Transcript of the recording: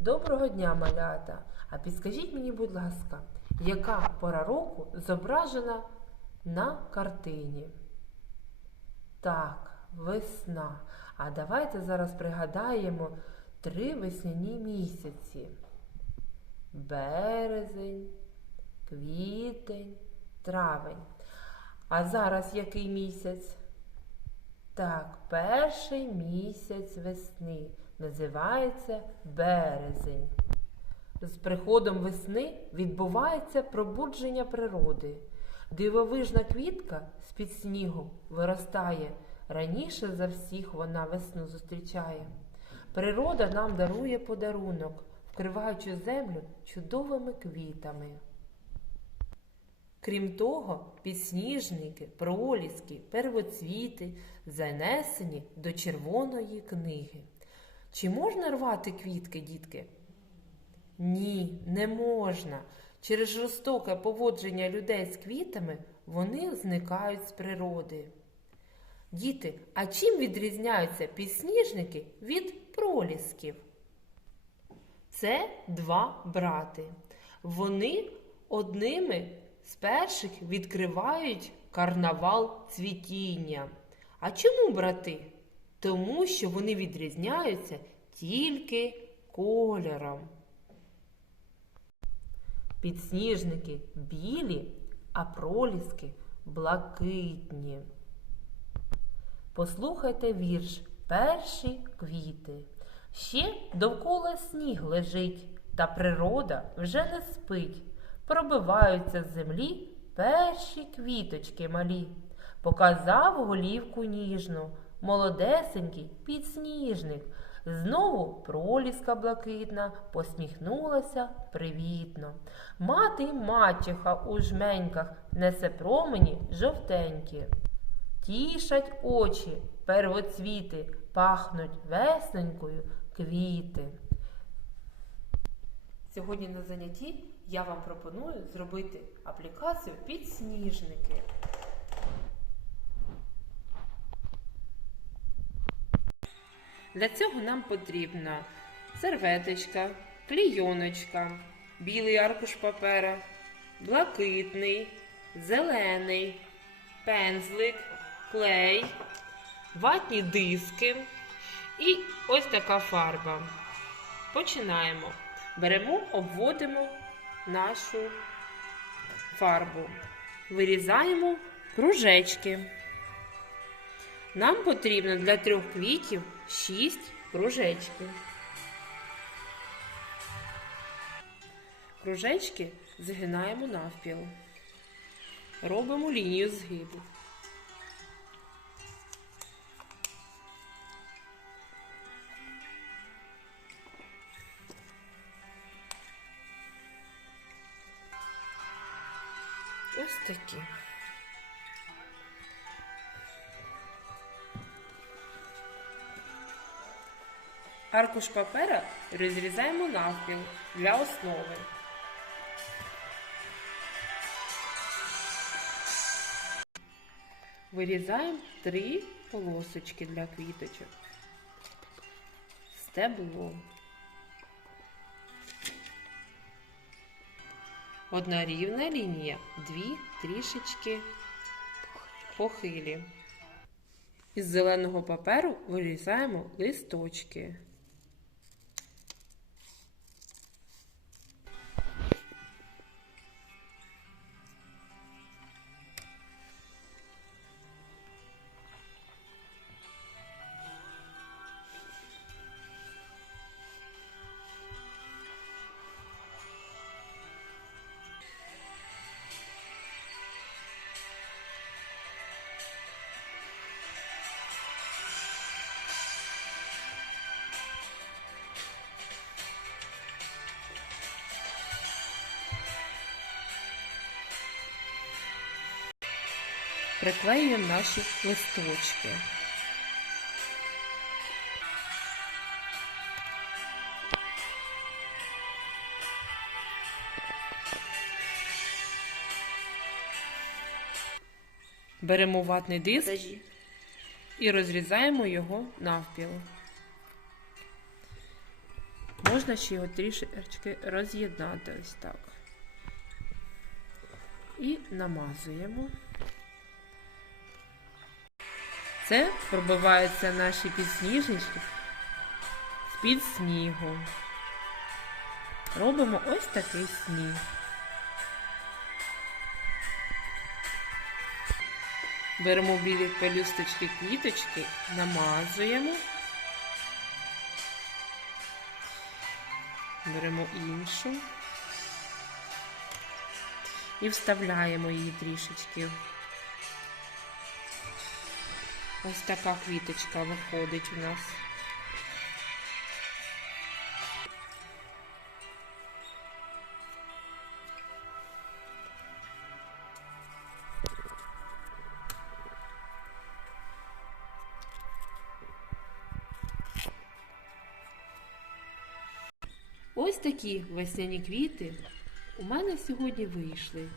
Доброго дня, малята! А підскажіть мені, будь ласка, яка пора року зображена на картині? Так, весна. А давайте зараз пригадаємо три весняні місяці: березень, квітень, травень. А зараз який місяць? Так, перший місяць весни називається березень. З приходом весни відбувається пробудження природи. Дивовижна квітка з-під снігу виростає. Раніше за всіх вона весну зустрічає. Природа нам дарує подарунок, вкриваючи землю чудовими квітами. Крім того, підсніжники, проліски, первоцвіти занесені до червоної книги. Чи можна рвати квітки, дітки? Ні, не можна. Через жорстоке поводження людей з квітами вони зникають з природи. Діти, а чим відрізняються підсніжники від пролісків? Це два брати. Вони одними з перших відкривають карнавал цвітіння. А чому брати? Тому що вони відрізняються тільки кольором. Підсніжники білі, а проліски блакитні. Послухайте вірш Перші квіти. Ще довкола сніг лежить, та природа вже не спить. Пробиваються з землі перші квіточки малі. Показав голівку ніжну, молодесенький підсніжник. Знову проліска блакитна посміхнулася привітно. Мати й мачеха у жменьках несе промені жовтенькі. Тішать очі, первоцвіти, пахнуть весненькою квіти. Сьогодні на занятті я вам пропоную зробити аплікацію підсніжники. Для цього нам потрібна серветочка, клійоночка, білий аркуш папера, блакитний, зелений, пензлик, клей, ватні диски і ось така фарба. Починаємо. Беремо, обводимо нашу фарбу. Вирізаємо кружечки. Нам потрібно для трьох квітів 6 кружечків. Кружечки згинаємо навпіл. Робимо лінію згибу. Ось такі. Аркуш папера розрізаємо навпіл для основи. Вирізаємо три полосочки для квіточок. Стебло. Одна рівна лінія, дві трішечки похилі. Із зеленого паперу вирізаємо листочки. Приклеюємо наші листочки. Беремо ватний диск і розрізаємо його навпіл. можна ще його трішечки роз'єднати ось так. І намазуємо. Це пробиваються наші підсніжнички з-під снігу. Робимо ось такий сніг. Беремо білі пелюсточки квіточки, намазуємо. Беремо іншу і вставляємо її трішечки. Ось така квіточка виходить у нас. Ось такі весняні квіти у мене сьогодні вийшли.